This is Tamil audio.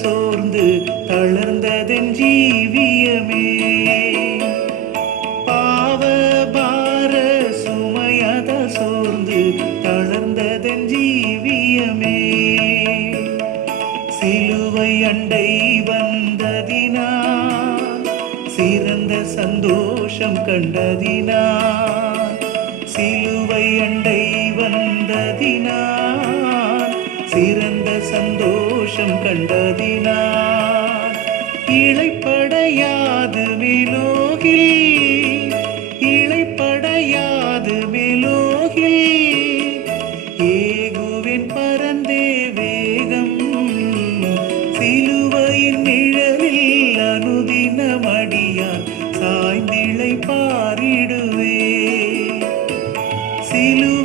சோர்ந்து தளர்ந்ததன் ஜீவியமே. பாவ பார சுமையத சோர்ந்து தளர்ந்ததன் ஜீவியமே. சிலுவை அண்டை வந்ததினால் சிறந்த சந்தோஷம் கண்டதினால், சிலுவை அண்டை வந்ததினால் சிறந்த சந்தோஷம் கண்டதினால்,